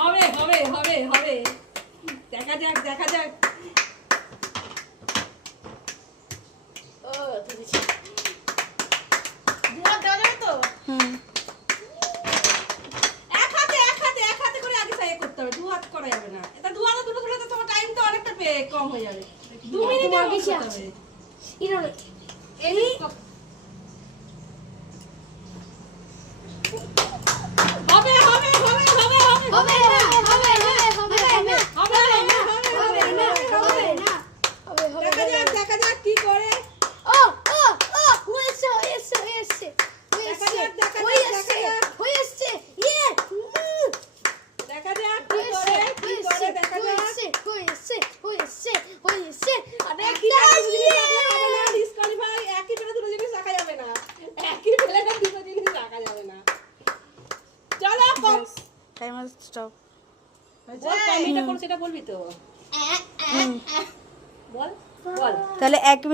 হবে হবে হবে হবে, দেখা যাক দেখা যাক। ও তুলেছি, দুহাত দেওয়া যাবে তো? এক হাতে করে আগে সাইড করতে হবে, দু হাত করা যাবে না। এটা দু হাতে দুটো তুলে তো তোমার টাইম তো অনেকটা কম হয়ে যাবে। 2 মিনিটে করতে হবে। এই হবে হবে হবে হবে হবে দেখা যাক কি করে। তাহলে 1 মিনিট